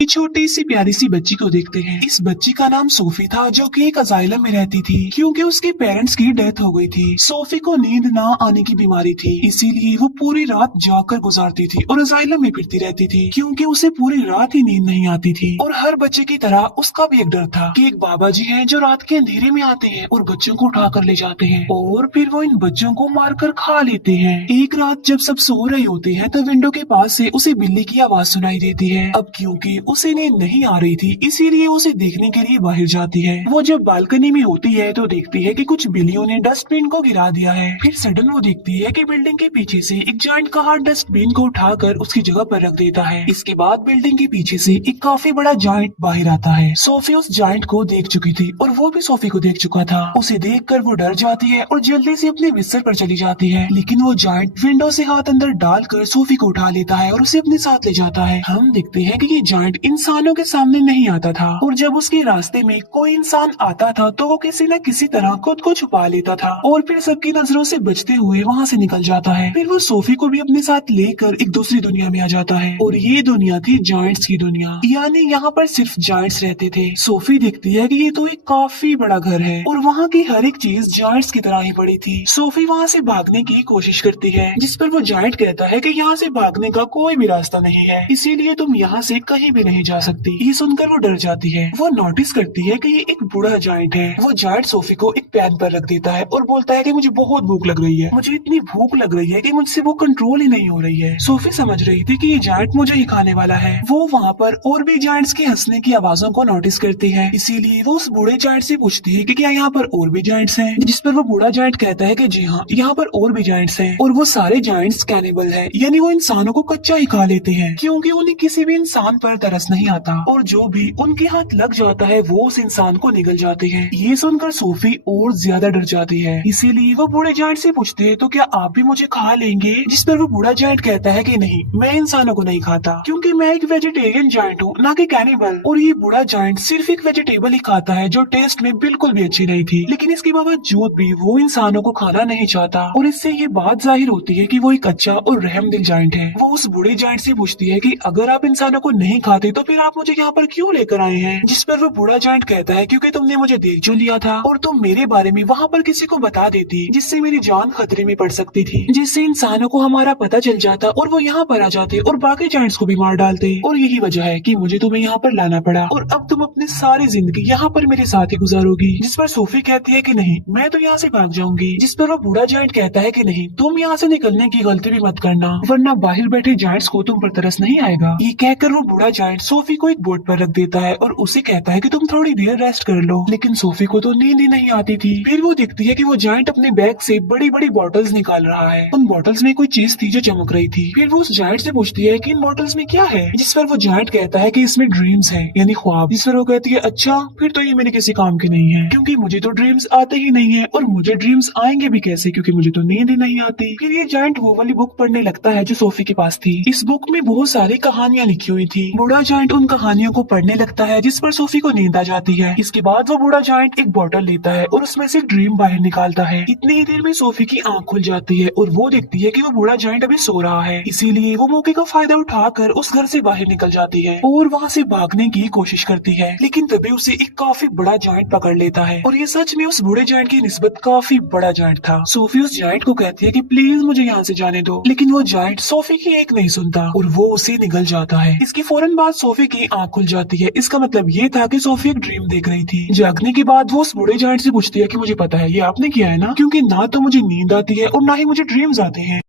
एक छोटी सी प्यारी सी बच्ची को देखते हैं। इस बच्ची का नाम सोफी था, जो कि एक अजाइलम में रहती थी क्योंकि उसके पेरेंट्स की डेथ हो गई थी। सोफी को नींद ना आने की बीमारी थी, इसीलिए वो पूरी रात जागकर गुजारती थी और अजाइलम में फिरती रहती थी क्योंकि उसे पूरी रात ही नींद नहीं आती थी। और हर बच्चे की तरह उसका भी एक डर था कि एक बाबा जी हैं जो रात के अंधेरे में आते हैं और बच्चों को उठा कर ले जाते हैं और फिर वो इन बच्चों को मारकर खा लेते हैं। एक रात जब सब सो रहे होते हैं तो विंडो के पास से उसे बिल्ली की आवाज सुनाई देती है। अब क्योंकि उसे नींद नहीं आ रही थी, इसीलिए उसे देखने के लिए बाहर जाती है। वो जब बालकनी में होती है तो देखती है कि कुछ बिल्लियों ने डस्टबिन को गिरा दिया है। फिर सडन वो देखती है कि बिल्डिंग के पीछे से एक जायंट कार डस्टबिन को उठाकर उसकी जगह पर रख देता है। इसके बाद बिल्डिंग के पीछे से एक काफी बड़ा जायंट बाहर आता है। सोफी उस जायंट को देख चुकी थी और वो भी सोफी को देख चुका था। उसे देखकर वो डर जाती है और जल्दी से अपने बिस्तर पर चली जाती है, लेकिन वो जायंट विंडो से हाथ अंदर डालकर सोफी को उठा लेता है और उसे अपने साथ ले जाता है। हम देखते हैं कि ये जायंट इंसानों के सामने नहीं आता था और जब उसके रास्ते में कोई इंसान आता था तो वो किसी न किसी तरह खुद को छुपा लेता था और फिर सबकी नजरों से बचते हुए वहाँ से निकल जाता है। फिर वो सोफी को भी अपने साथ लेकर एक दूसरी दुनिया में आ जाता है और ये दुनिया थी जायंट्स की दुनिया, यानी यहाँ पर सिर्फ जायंट्स रहते थे। सोफी देखती है कि ये तो एक काफी बड़ा घर है और वहाँ की हर एक चीज जायंट्स की तरह ही पड़ी थी। सोफी वहाँ से भागने की कोशिश करती है, जिस पर वो जायंट कहता है कि यहाँ से भागने का कोई भी रास्ता नहीं है, इसीलिए तुम यहाँ से कहीं भी नहीं जा सकती। ये सुनकर वो डर जाती है। वो नोटिस करती है कि ये एक बूढ़ा जायंट है। वो जायंट सोफी को एक पैन पर रख देता है और बोलता है कि मुझे बहुत भूख लग रही है, मुझे इतनी भूख लग रही है कि मुझसे वो कंट्रोल ही नहीं हो रही है। सोफी समझ रही थी कि ये जायंट मुझे ही खाने वाला है। वो वहाँ पर और भी जायंट्स की हंसने की आवाजों को नोटिस करती है, इसीलिए वो उस बूढ़े जायंट से पूछती है कि क्या यहाँ पर और भी जायंट्स हैं, जिस पर वो बूढ़ा जायंट कहता है कि जी हाँ, यहाँ पर और भी जायंट्स हैं और वो सारे जायंट्स कैनिबल है, यानी वो इंसानों को कच्चा ही खा लेते हैं क्योंकि उन्हें किसी भी इंसान पर तरस नहीं आता और जो भी उनके हाथ लग जाता है वो उस इंसान को निगल जाते हैं। ये सुनकर सोफी और ज्यादा डर जाती है, इसीलिए वो बूढ़े जायंट से पूछते हैं तो क्या आप भी मुझे खा लेंगे, जिस पर वो बूढ़ा जायंट कहता है कि नहीं, मैं इंसानों को नहीं खाता क्योंकि मैं एक वेजिटेरियन जायंट हूँ, ना कि कैनिबल। और ये बूढ़ा जायंट सिर्फ एक वेजिटेबल ही खाता है जो टेस्ट में बिल्कुल भी अच्छी नहीं थी, लेकिन इसके बावजूद भी वो इंसानों को खाना नहीं चाहता और इससे ये बात जाहिर होती है कि वो एक अच्छा और रहमदिल जायंट है। वो उस बूढ़े जायंट से पूछती है कि अगर आप इंसानों को नहीं खाते तो फिर आप मुझे यहाँ पर क्यों लेकर आए हैं, जिस पर वो बूढ़ा जायंट कहता है क्योंकि तुमने मुझे देख जो लिया था और तुम मेरे बारे में वहाँ पर किसी को बता देती जिससे मेरी जान खतरे में पड़ सकती थी, जिससे इंसानों को हमारा पता चल जाता और वो यहाँ पर आ जाते और बाकी जायंट्स को भी मार डालते और यही वजह है कि मुझे तुम्हें यहाँ पर लाना पड़ा और अब तुम अपनी सारी जिंदगी यहाँ पर मेरे साथ ही गुजारोगी। जिस पर सोफी कहती है कि नहीं, मैं तो यहाँ से भाग जाऊंगी, जिस पर वो बूढ़ा जायंट कहता है कि नहीं, तुम यहाँ से निकलने की गलती भी मत करना वरना बाहर बैठे जायंट्स को तुम पर तरस नहीं आएगा। ये कहकर वो बूढ़ा जायंट सोफी को एक बोर्ड पर रख देता है और उसे कहता है कि तुम थोड़ी देर रेस्ट कर लो, लेकिन सोफी को तो नींद ही नहीं आती थी। फिर वो देखती है कि वो जायंट अपने बैग से बड़ी बड़ी बॉटल्स निकाल रहा है। उन बॉटल्स में कोई चीज थी जो चमक रही थी। फिर वो उस जायंट से पूछती है कि इन बॉटल्स में क्या है, जिस पर वो जायंट कहता है कि इसमें ड्रीम्स है, यानी ख्वाब। जिस पर वो कहती है अच्छा, फिर तो ये मेरे किसी काम के नहीं है क्योंकि मुझे तो ड्रीम्स आते ही नहीं है और मुझे ड्रीम्स आएंगे भी कैसे क्योंकि मुझे तो नींद ही नहीं आती। फिर ये जायंट वो वाली बुक पढ़ने लगता है जो सोफी के पास थी। इस बुक में बहुत सारी कहानियां लिखी हुई थी। बूढ़ा जायंट उन कहानियों को पढ़ने लगता है जिस पर सोफी को नींद आ जाती है। इसके बाद वो बूढ़ा जायंट एक बोतल लेता है और उसमें से ड्रीम बाहर निकालता है। इतनी ही देर में सोफी की आंख खुल जाती है और वो देखती है कि वो बूढ़ा जायंट अभी सो रहा है, इसीलिए वो मौके का फायदा उठाकर उस घर से बाहर निकल जाती है और वहाँ से भागने की कोशिश करती है, लेकिन तभी उसे एक काफी बड़ा जायंट पकड़ लेता है और ये सच में उस बूढ़े जायंट की निस्बत काफी बड़ा जायंट था। सोफी उस जायंट को कहती है कि प्लीज मुझे यहाँ से जाने दो, लेकिन वो जायंट सोफी की एक नहीं सुनता और वो उसे निगल जाता है। इसकी फौरन बाद सोफी की आंख खुल जाती है। इसका मतलब ये था कि सोफी एक ड्रीम देख रही थी। जागने के बाद वो उस बूढ़े जायंट से पूछती है कि मुझे पता है ये आपने किया है ना, क्योंकि ना तो मुझे नींद आती है और ना ही मुझे ड्रीम्स आते हैं,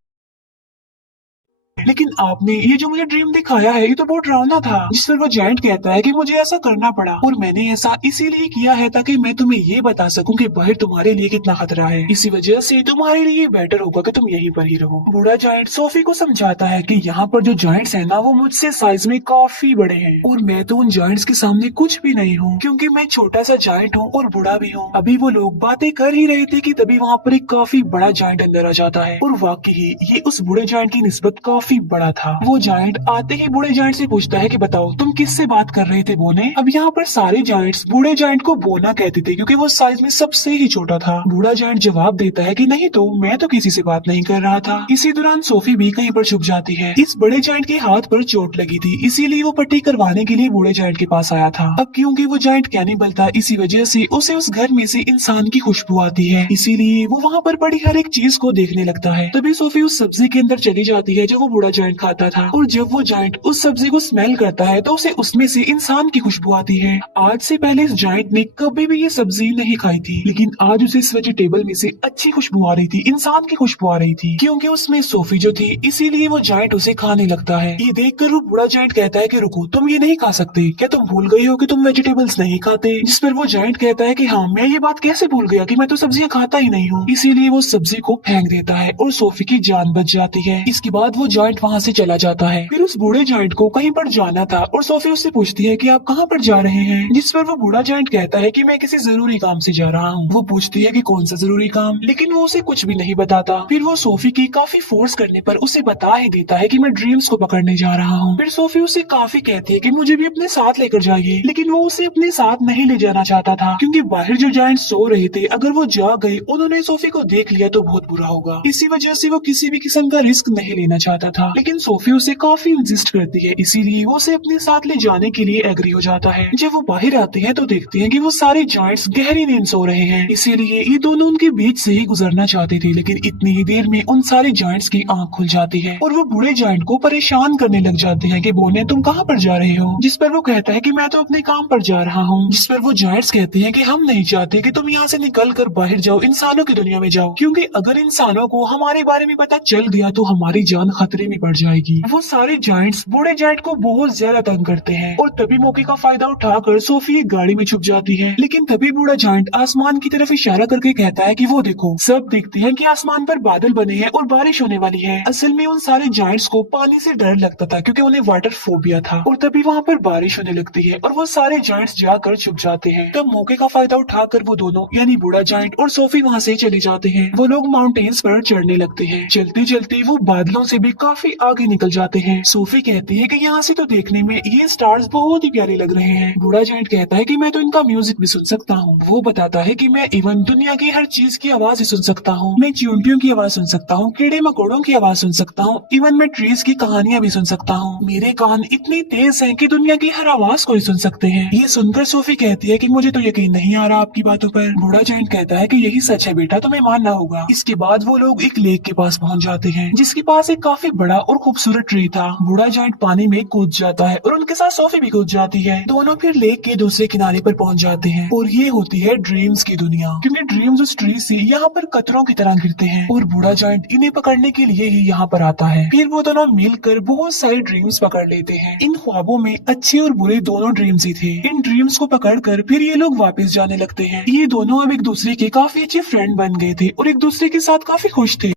लेकिन आपने ये जो मुझे ड्रीम दिखाया है ये तो बहुत डरावना था। जिस पर वो जायंट कहता है कि मुझे ऐसा करना पड़ा और मैंने ऐसा इसीलिए किया है ताकि मैं तुम्हें ये बता सकूं कि बाहर तुम्हारे लिए कितना खतरा है, इसी वजह से तुम्हारे लिए बेटर होगा कि तुम यहीं पर ही रहो। बूढ़ा जायंट सोफी को समझाता है कि यहाँ पर जो जायंट्स है ना वो मुझसे साइज में काफी बड़े हैं और मैं तो उन जायंट्स के सामने कुछ भी नहीं हूँ क्योंकि मैं छोटा सा जायंट हूँ और बूढ़ा भी हूँ। अभी वो लोग बातें कर ही रहे थे कि तभी वहाँ पर एक काफी बड़ा जायंट अंदर आ जाता है और वाकई ये उस बूढ़े जायंट की निस्बत काफी काफी बड़ा था। वो जायंट आते ही बूढ़े जायंट से पूछता है कि बताओ तुम किससे बात कर रहे थे बोने। अब यहाँ पर सारे जायंट्स बूढ़े जायंट को बोना कहते थे क्योंकि वो साइज में सबसे ही छोटा था। बूढ़ा जायंट जवाब देता है कि नहीं तो मैं तो किसी से बात नहीं कर रहा था। इसी दौरान सोफी भी कहीं पर छुप जाती है। इस बड़े जायंट के हाथ पर चोट लगी थी, इसीलिए वो पट्टी करवाने के लिए बूढ़े जायंट के पास आया था। अब क्योंकि वो जायंट कैनिबल था, इसी वजह से उसे उस घर में से इंसान की खुशबू आती है, इसीलिए वो वहाँ पर पड़ी हर एक चीज को देखने लगता है। तभी सोफी उस सब्जी के अंदर चली जाती है जो वो बूढ़ा जायंट खाता था, और जब वो जायंट उस सब्जी को स्मेल करता है तो उसे उसमें से इंसान की खुशबू आती है। आज से पहले इस जायंट ने कभी भी ये सब्जी नहीं खाई थी, लेकिन आज उसे इस वेजिटेबल में से अच्छी खुशबू आ रही थी, इंसान की खुशबू आ रही थी, क्योंकि उसमें सोफी जो थी, इसीलिए वो जायंट उसे खाने लगता है। ये देखकर वो बूढ़ा जायंट कहता है कि रुको, तुम ये नहीं खा सकते, क्या तुम भूल गए हो कि तुम वेजिटेबल्स नहीं खाते। जिस पर वो जायंट कहता है कि हाँ, मैं ये बात कैसे भूल गया कि मैं तो सब्जियां खाता ही नहीं हूँ। इसीलिए वो सब्जी को फेंक देता है और सोफी की जान बच जाती है। इसके बाद वो जायंट वहाँ से चला जाता है। फिर उस बूढ़े जायंट को कहीं पर जाना था और सोफी उससे पूछती है कि आप कहाँ पर जा रहे हैं, जिस पर वो बूढ़ा जायंट कहता है कि मैं किसी जरूरी काम से जा रहा हूँ। वो पूछती है कि कौन सा जरूरी काम, लेकिन वो उसे कुछ भी नहीं बताता। फिर वो सोफी की काफी फोर्स करने पर उसे बता ही देता है कि मैं ड्रीम्स को पकड़ने जा रहा हूँ। फिर सोफी उसे काफी कहती है कि मुझे भी अपने साथ लेकर जाइए, लेकिन वो उसे अपने साथ नहीं ले जाना चाहता था, क्योंकि बाहर जो जायंट सो रहे थे, अगर वो जाग गए, उन्होंने सोफी को देख लिया तो बहुत बुरा होगा। इसी वजह से वो किसी भी किस्म का रिस्क नहीं लेना चाहता था, लेकिन सोफी उसे काफी इंसिस्ट करती है, इसीलिए वो उसे अपने साथ ले जाने के लिए एग्री हो जाता है। जब वो बाहर आते हैं तो देखते हैं कि वो सारे जायंट्स गहरी नींद सो रहे हैं, इसीलिए ये दोनों उनके बीच से ही गुजरना चाहते थे, लेकिन इतनी ही देर में उन सारे जायंट्स की आंख खुल जाती है और वो बूढ़े जायंट को परेशान करने लग जाते हैं कि बोने तुम कहाँ पर जा रहे हो, जिस पर वो कहता है कि मैं तो अपने काम पर जा रहा हूँ। जिस पर वो जायंट्स कहते हैं कि हम नहीं चाहते कि तुम यहाँ से निकल कर बाहर जाओ, इंसानों की दुनिया में जाओ, क्योंकि अगर इंसानों को हमारे बारे में पता चल गया तो हमारी जान खतरे में पड़ जाएगी। वो सारे जायंट्स बूढ़े जायंट को बहुत ज्यादा तंग करते हैं और तभी मौके का फायदा उठाकर सोफी एक गाड़ी में छुप जाती है। लेकिन तभी बूढ़ा जायंट आसमान की तरफ इशारा करके कहता है कि वो देखो, सब देखते हैं कि आसमान पर बादल बने हैं और बारिश होने वाली है। असल में उन सारे जायंट्स को पानी से डर लगता था क्योंकि उन्हें वाटर फोबिया था, और तभी वहाँ पर बारिश होने लगती है और वो सारे जायंट्स जाकर छुप जाते हैं। तब मौके का फायदा उठाकर वो दोनों यानी बूढ़ा जायंट और सोफी वहाँ से चले जाते हैं। वो लोग माउंटेन्स पर चढ़ने लगते हैं। चलते चलते वो बादलों से भी काफी आगे निकल जाते हैं। सोफी कहती है कि यहाँ से तो देखने में ये स्टार्स बहुत ही प्यारे लग रहे हैं। बूढ़ा जायंट कहता है कि मैं तो इनका म्यूजिक भी सुन सकता हूँ। वो बताता है कि मैं इवन दुनिया की हर चीज की आवाज ही सुन सकता हूँ। मैं चींटियों की आवाज सुन सकता हूँ, कीड़े मकोड़ों की आवाज सुन सकता हूँ, इवन मैं ट्रीज की कहानियाँ भी सुन सकता हूँ। मेरे कान इतनी तेज हैं कि दुनिया की हर आवाज को ही सुन सकते हैं। ये सुनकर सोफी कहती है कि मुझे तो यकीन नहीं आ रहा आपकी बातों पर। बूढ़ा जायंट कहता है कि यही सच है बेटा, तुम्हें मानना होगा। इसके बाद वो लोग एक लेक के पास पहुंच जाते हैं, जिसके पास एक काफी बड़ा और खूबसूरत ट्री था। बूढ़ा जायंट पानी में कूद जाता है और उनके साथ सोफी भी कूद जाती है। दोनों फिर लेक के दूसरे किनारे पर पहुंच जाते हैं और ये होती है ड्रीम्स की दुनिया, क्योंकि ड्रीम्स उस ट्री से यहाँ पर कतरों की तरह गिरते हैं और बूढ़ा जायंट इन्हें पकड़ने के लिए ही यहाँ पर आता है। फिर वो दोनों मिलकर बहुत सारे ड्रीम्स पकड़ लेते हैं। इन ख्वाबों में अच्छे और बुरे दोनों ड्रीम्स ही थे। इन ड्रीम्स को पकड़कर फिर ये लोग वापस जाने लगते हैं। ये दोनों अब एक दूसरे के काफी अच्छे फ्रेंड बन गए थे और एक दूसरे के साथ काफी खुश थे।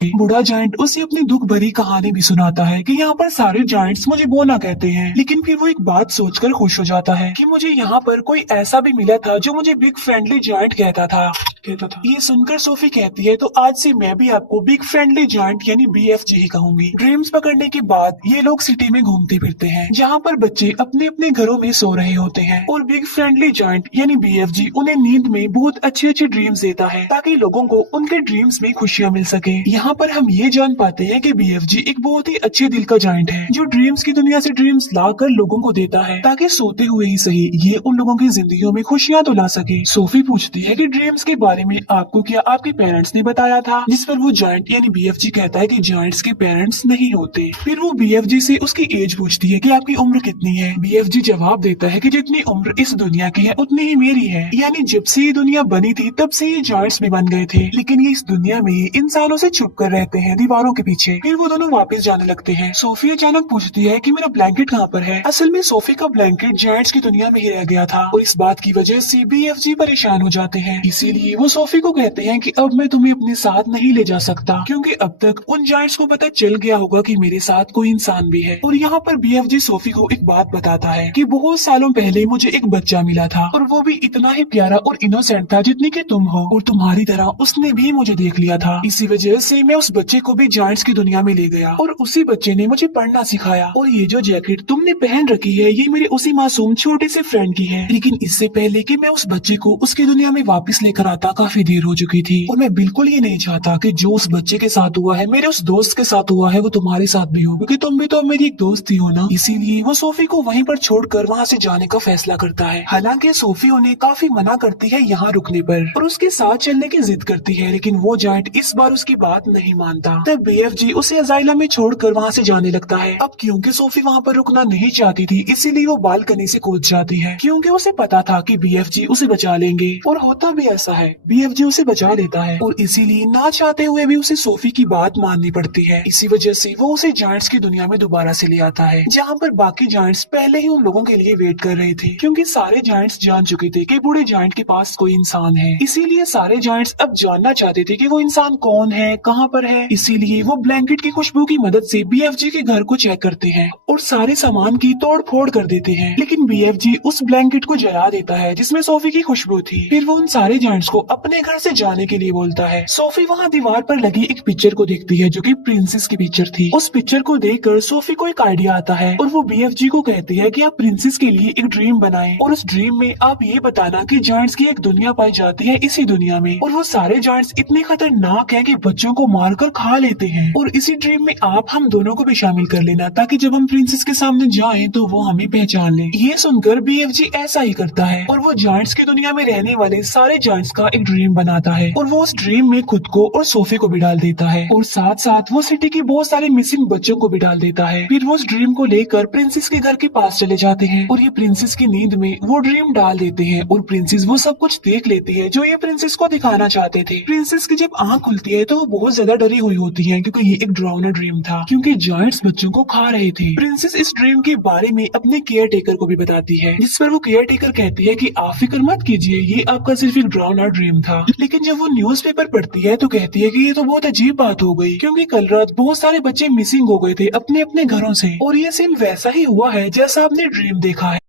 बूढ़ा जायंट उसे अपनी दुख भरी कहानी भी सुनाता है कि यहाँ पर सारे जायंट्स मुझे बोना कहते हैं, लेकिन फिर वो एक बात सोचकर खुश हो जाता है कि मुझे यहाँ पर कोई ऐसा भी मिला था जो मुझे बिग फ्रेंडली जायंट कहता था। ये सुनकर सोफी कहती है तो आज से मैं भी आपको बिग फ्रेंडली जायंट यानी BFG ही कहूंगी। ड्रीम्स पकड़ने के बाद ये लोग सिटी में घूमते फिरते हैं, जहाँ पर बच्चे अपने अपने घरों में सो रहे होते हैं और बिग फ्रेंडली जायंट यानी BFG उन्हें नींद में बहुत अच्छे अच्छे ड्रीम्स देता है ताकि लोगों को उनके ड्रीम्स में खुशियाँ मिल सके। यहाँ पर हम ये जान पाते हैं कि BFG एक बहुत ही अच्छे दिल का जायंट है जो ड्रीम्स की दुनिया से ड्रीम्स लाकर लोगों को देता है ताकि सोते हुए ही सही ये उन लोगों की जिंदगियों में खुशियाँ तो ला सके। सोफी पूछती है कि ड्रीम्स के बारे में आपको क्या आपके पेरेंट्स ने बताया था, जिस पर वो जायंट यानी BFG कहता है कि जायंट्स के पेरेंट्स नहीं होते। फिर वो BFG से उसकी एज पूछती है कि आपकी उम्र कितनी है। BFG जवाब देता है कि जितनी उम्र इस दुनिया की है उतनी ही मेरी है, यानी जब से ये दुनिया बनी थी तब से ये जायंट्स भी बन गए थे, लेकिन ये इस दुनिया में इंसानों से छुप कर रहते हैं दीवारों के पीछे। फिर वो दोनों वापस जाने लगते हैं। सोफी अचानक पूछती है कि मेरा ब्लैंकेट कहाँ पर है। असल में सोफी का ब्लैंकेट जायंट्स की दुनिया में ही रह गया था और इस बात की वजह से BFG परेशान हो जाते हैं, इसीलिए वो सोफी को कहते हैं कि अब मैं तुम्हें अपने साथ नहीं ले जा सकता, क्योंकि अब तक उन जायंट्स को पता चल गया होगा कि मेरे साथ कोई इंसान भी है। और यहाँ पर बीएफजी सोफी को एक बात बताता है कि बहुत सालों पहले मुझे एक बच्चा मिला था, और वो भी इतना ही प्यारा और इनोसेंट था जितनी कि तुम हो, और तुम्हारी तरह उसने भी मुझे देख लिया था। इसी वजह से मैं उस बच्चे को भी जायंट्स की दुनिया में ले गया, और उसी बच्चे ने मुझे पढ़ना सिखाया। और ये जो जैकेट तुमने पहन रखी है, ये मेरे उसी मासूम छोटे से फ्रेंड की है। लेकिन इससे पहले कि मैं उस बच्चे को उसकी दुनिया में वापस लेकर आता, काफी देर हो चुकी थी, और मैं बिल्कुल ये नहीं चाहता कि जो उस बच्चे के साथ हुआ है, मेरे उस दोस्त के साथ हुआ है, वो तुम्हारे साथ भी हो, क्योंकि तुम भी तो मेरी एक दोस्त ही हो ना। इसीलिए वो सोफी को वहीं पर छोड़कर वहाँ से जाने का फैसला करता है। हालांकि सोफी उन्हें काफी मना करती है यहाँ रुकने पर, और उसके साथ चलने की जिद करती है, लेकिन वो जायंट इस बार उसकी बात नहीं मानता। तब बीएफजी उसे अजाइलम में छोड़कर वहाँ से जाने लगता है। अब क्योंकि सोफी वहाँ पर रुकना नहीं चाहती थी, इसीलिए वो बालकनी से कूद जाती है, क्योंकि उसे पता था कि बीएफजी उसे बचा लेंगे। और होता भी ऐसा है, बीएफजी उसे बचा लेता है, और इसीलिए ना चाहते हुए भी उसे सोफी की बात माननी पड़ती है। इसी वजह से वो उसे जायंट्स की दुनिया में दोबारा से ले आता है, जहाँ पर बाकी जायंट्स पहले ही उन लोगों के लिए वेट कर रहे थे, क्योंकि सारे जायंट्स जान चुके थे कि बूढ़े जायंट के पास कोई इंसान है। इसीलिए सारे जायंट्स अब जानना चाहते थे कि वो इंसान कौन है, कहाँ पर है। इसीलिए वो ब्लैंकेट की खुशबू की मदद से बीएफजी के घर को चेक करते हैं और सारे सामान की तोड़ फोड़ कर देते हैं। लेकिन बीएफजी उस ब्लैंकेट को जला देता है जिसमें सोफी की खुशबू थी। फिर वो उन सारे जायंट्स को अपने घर से जाने के लिए बोलता है। सोफी वहाँ दीवार पर लगी एक पिक्चर को देखती है, जो कि प्रिंसेस की पिक्चर थी। उस पिक्चर को देखकर सोफी को एक आइडिया आता है, और वो बीएफजी को कहती है कि आप प्रिंसेस के लिए एक ड्रीम बनाएं, और उस ड्रीम में आप ये बताना कि जायंट्स की एक दुनिया पाई जाती है इसी दुनिया में, और वो सारे जायंट्स इतने खतरनाक हैं कि बच्चों को मारकर खा लेते हैं, और इसी ड्रीम में आप हम दोनों को भी शामिल कर लेना, ताकि जब हम प्रिंसेस के सामने जाएं तो वो हमें पहचान ले। ये सुनकर बीएफजी ऐसा ही करता है, और वो जायंट्स की दुनिया में रहने वाले सारे जायंट्स का एक ड्रीम बनाता है, और वो उस ड्रीम में खुद को और सोफी को भी डाल देता है, और साथ साथ वो सिटी के बहुत सारे मिसिंग बच्चों को भी डाल देता है। फिर वो उस ड्रीम को लेकर प्रिंसेस के घर के पास चले जाते हैं, और ये प्रिंसेस की नींद में वो ड्रीम डाल देते हैं, और प्रिंसेस वो सब कुछ देख लेती है जो ये प्रिंसेस को दिखाना चाहते थे। प्रिंसेस की जब आंख खुलती है तो वो बहुत ज्यादा डरी हुई होती है, क्योंकि ये एक डरावना ड्रीम था, क्योंकि जायंट्स बच्चों को खा रहे थे। प्रिंसेस इस ड्रीम के बारे में अपने केयर टेकर को भी बताती है, जिस पर वो केयर टेकर कहती है कि आप फिक्र मत कीजिए, ये आपका सिर्फ एक डरावना ड्रीम था। लेकिन जब वो न्यूज़पेपर पढ़ती है तो कहती है कि ये तो बहुत अजीब बात हो गई, क्योंकि कल रात बहुत सारे बच्चे मिसिंग हो गए थे अपने अपने घरों से, और ये सीन वैसा ही हुआ है जैसा आपने ड्रीम देखा है।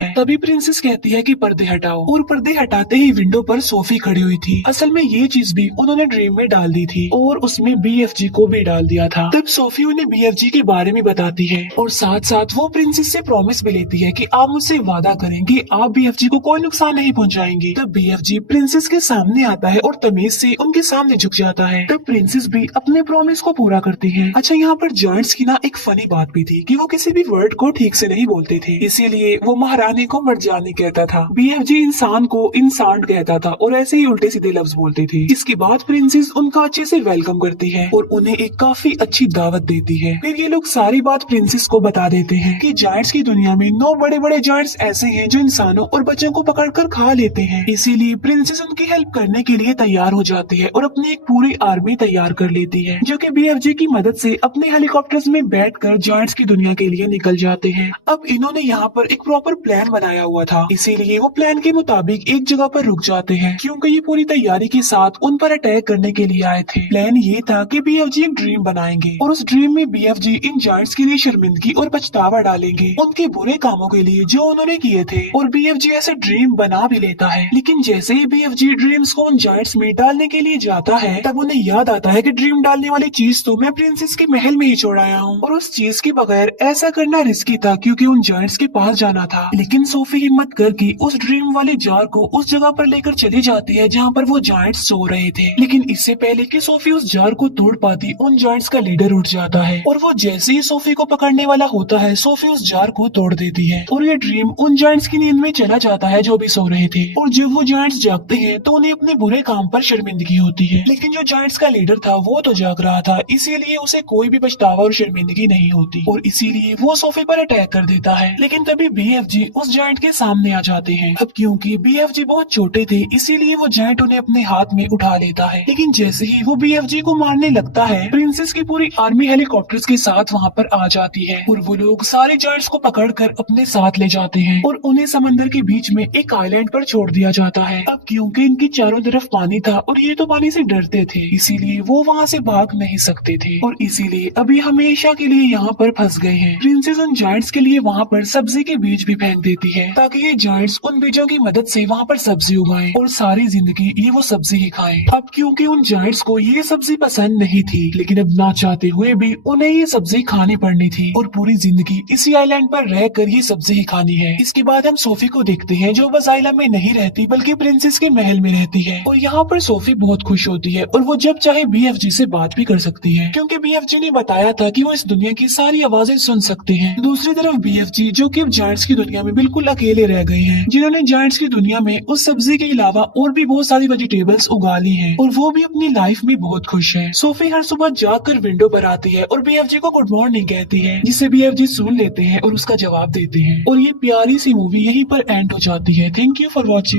तभी प्रिंसेस कहती है कि पर्दे हटाओ, और पर्दे हटाते ही विंडो पर सोफी खड़ी हुई थी। असल में ये चीज भी उन्होंने ड्रीम में डाल दी थी, और उसमें बीएफजी को भी डाल दिया था। तब सोफी उन्हें बीएफजी के बारे में बताती है, और साथ साथ वो प्रिंसेस से प्रॉमिस भी लेती है कि आप मुझसे वादा करेंगे आप बीएफजी को कोई नुकसान नहीं पहुंचाएंगे। तब बीएफजी प्रिंसेस के सामने आता है और तमीज से उनके सामने झुक जाता है। तब प्रिंसेस भी अपने प्रॉमिस को पूरा करती है। अच्छा, यहाँ पर जायंट्स की ना एक फनी बात भी थी कि वो किसी भी वर्ड को ठीक से नहीं बोलते थे, इसीलिए वो महारानी को मर्जानी कहता था, बीएफजी इंसान को इंसान कहता था, और ऐसे ही उल्टे सीधे लफ्ज बोलते थे। इसके बाद प्रिंसेस उनका अच्छे से वेलकम करती है और उन्हें एक काफी अच्छी दावत देती है। फिर ये लोग सारी बात प्रिंसेस को बता देते हैं कि जायंट्स की दुनिया में 9 बड़े बड़े जायंट्स ऐसे हैं जो इंसानों और बच्चों को पकड़कर खा लेते हैं। इसीलिए प्रिंसेस उनकी हेल्प करने के लिए तैयार हो जाती है और अपनी एक पूरी आर्मी तैयार कर लेती है, जो कि बीएफजी की मदद से अपने हेलीकॉप्टर्स में बैठकर जायंट्स की दुनिया के लिए निकल जाते हैं। अब इन्होंने यहाँ पर एक प्रॉपर प्लान बनाया हुआ था, इसीलिए वो प्लान के मुताबिक एक जगह पर रुक जाते हैं, क्योंकि ये पूरी तैयारी के साथ उन पर अटैक करने के लिए आए थे। प्लान ये था कि बीएफजी एक ड्रीम बनाएंगे, और उस ड्रीम में बीएफजी इन जायंट्स के लिए शर्मिंदगी और पछतावा डालेंगे उनके बुरे कामों के लिए जो उन्होंने किए थे। और बीएफजी ऐसे ड्रीम बना भी लेता है, लेकिन जैसे ही बीएफजी ड्रीम्स को उन जायंट्स में डालने के लिए जाता है, तब उन्हें याद आता है कि ड्रीम डालने वाली चीज तो मैं प्रिंसेस के महल में ही छोड़ आया हूँ, और उस चीज के बगैर ऐसा करना रिस्की था, क्योंकि उन जायंट्स के पास जाना था। लेकिन सोफी हिम्मत करके उस ड्रीम वाले जार को उस जगह पर लेकर चली जाती है जहाँ पर वो जायंट्स सो रहे थे। लेकिन इससे पहले कि सोफी उस जार को तोड़ पाती, उन जायंट्स का लीडर उठ जाता है, और वो जैसे ही सोफी को पकड़ने वाला होता है, सोफी उस जार को तोड़ देती है, और ये ड्रीम उन जायंट्स की नींद में चला जाता है जो भी सो रहे थे। और जब वो जायंट्स जागते हैं तो उन्हें अपने बुरे काम पर शर्मिंदगी होती है, लेकिन जो जायंट्स का लीडर था वो तो जाग रहा था, इसीलिए उसे कोई भी पछतावा और शर्मिंदगी नहीं होती, और इसीलिए वो सोफी पर अटैक कर देता है। लेकिन तभी बीएफजी उस जायंट के सामने आ जाते हैं। अब क्योंकि BFG बहुत छोटे थे इसीलिए वो जायंट उन्हें अपने हाथ में उठा लेता है, लेकिन जैसे ही वो BFG को मारने लगता है प्रिंसेस की पूरी आर्मी हेलीकॉप्टर्स के साथ वहाँ पर आ जाती है और वो लोग सारे जायंट्स को पकड़कर अपने साथ ले जाते हैं और उन्हें समंदर के बीच में एक आइलैंड पर छोड़ दिया जाता है। अब क्योंकि इनकी चारों तरफ पानी था और ये तो पानी से डरते थे इसीलिए वो वहाँ से भाग नहीं सकते थे और इसीलिए अभी हमेशा के लिए यहाँ पर फंस गए हैं। प्रिंसेस उन जायंट्स के लिए वहाँ पर सब्जी के बीज भी फेंक देती है ताकि ये जायंट्स उन बीजों की मदद से वहाँ पर सब्जी उगाएं और सारी जिंदगी ये वो सब्जी ही खाएं। अब क्योंकि उन जायंट्स को ये सब्जी पसंद नहीं थी लेकिन अब ना चाहते हुए भी उन्हें ये सब्जी खानी पड़नी थी और पूरी जिंदगी इसी आइलैंड पर रहकर ये सब्जी ही खानी है। इसके बाद हम सोफी को देखते हैं जो बस आइलैंड में नहीं रहती बल्कि प्रिंसेस के महल में रहती है और यहाँ पर सोफी बहुत खुश होती है और वो जब चाहे BFG से बात भी कर सकती है क्योंकि BFG ने बताया था कि वो इस दुनिया की सारी आवाजें सुन सकते हैं। दूसरी तरफ BFG जो कि अब जायंट्स की दुनिया में बिल्कुल अकेले रह गए हैं जिन्होंने जायंट्स की दुनिया में उस सब्जी के अलावा और भी बहुत सारी वेजिटेबल्स उगा ली हैं और वो भी अपनी लाइफ में बहुत खुश है। सोफी हर सुबह जाकर विंडो पर आती है और BFG को गुड मॉर्निंग कहती है जिसे BFG सुन लेते हैं और उसका जवाब देते हैं और ये प्यारी सी मूवी यहीं पर एंड हो जाती है। Thank you for watching.